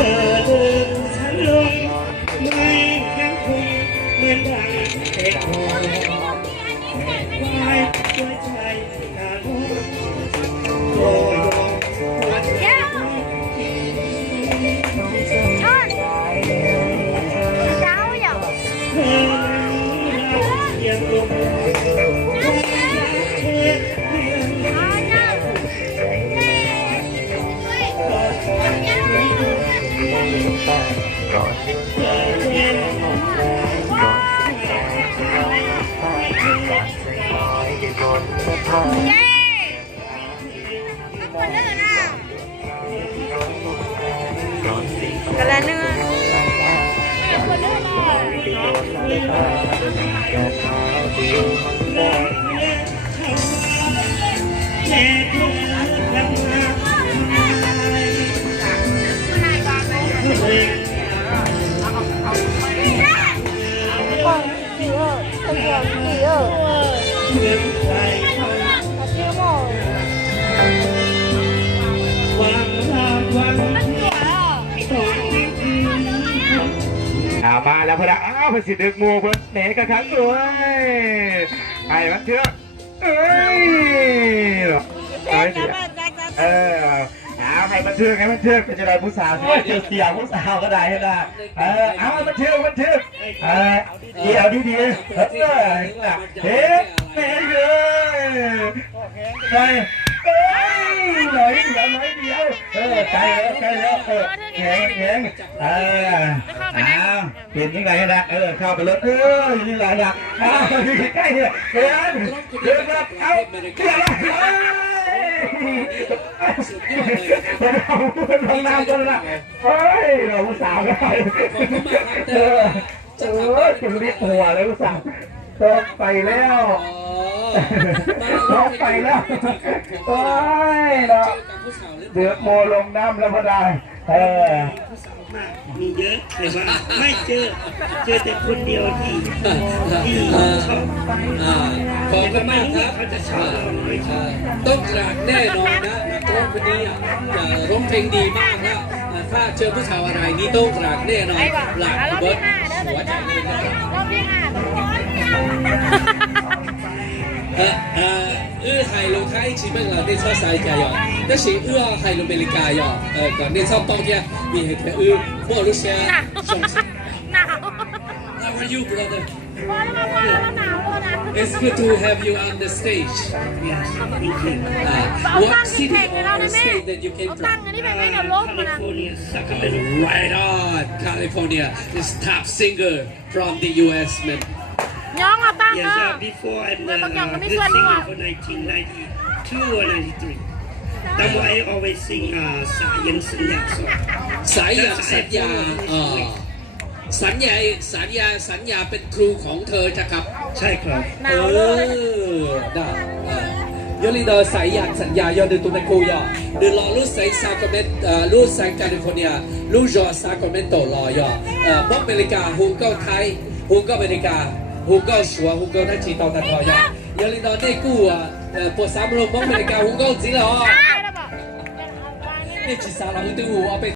อเดินฉันลงไม่ยังคงเหมือนดังเด็กโง่วายช่วยใจการรู้โยหัวใจเธอยังลงกันแล้วเนื้อมาแล้วพระอ้าวพระสิทธิ์ดึกมูเพิ่นแหนกระคังด้วยไอ้มันเชื่อเอ้ยเอาให้มันเชื่อให้มันเชื่อเป็นจะได้ผู้สาวเจียวเสียผู้สาวก็ได้ให้ได้เอามันเชื่อเกี่ยวดีๆเฮ้ยแม่เยอะไปหน่อยเดียวใกล้แล้วแข็งเปลี่ยนยังไงนะเข้าไปเลยยังไงนะใกล้เนี่ยเดินครับเอาเกี่ยวเราน้ำกันละเฮ้ยเราผู้สาวกันคุณรีบหัวเลยผู้สาวต้องไปแล้วโอ้ยเนาะเดือดโมลงน้ำแล้วพอได้มีเยอะแต่ว่าไม่เจอแต่คนเดียวที่ชอบขอบคุณมากครับเขาจะชอบต้องกราบแน่นอนนะนักร้องคนนี้ร้องเพลงดีมากนะถ้าเจอผู้ชายอะไรนี่ต้องกราบแน่นอนหลักเบิร์ดหัวใจเลย係路睇似乜啦？你出世嘅哟，但是係路美利加哟，咁你出當嘅，你係睇我都寫。How are you, brother? It's good to have you on the stage. Yes, thank you. What city or state that you came from? California, Sacramento. Right on, California. This top singer from the U.S. man. ย่องเอาตั้ง Yes, เนาะ before I'm this singer for 1992 or 93. That's why I always sing สายันสัญญา song. สายันสัญญาสัญญาเป็นครูของเธอจะครับใช่ครับได้ยอลิดาสายันสัญญายอดตัวในครูยอเดือดรอลูกใส่ซาโคเมนลูกใส่แคลิฟอร์เนียลูกจอซาโคเมนโตรอยออเมริกาฮูเกิลไทยฮูเกิลอเมริกาฮูเกิลชัวฮูเกิลทัชชีตอนนั้นรอยอยอลิดาได้กู้ปวดซ้ำลงอเมริกาฮูเกิลจริงเหรอนี่จีซาเราดูเอาไป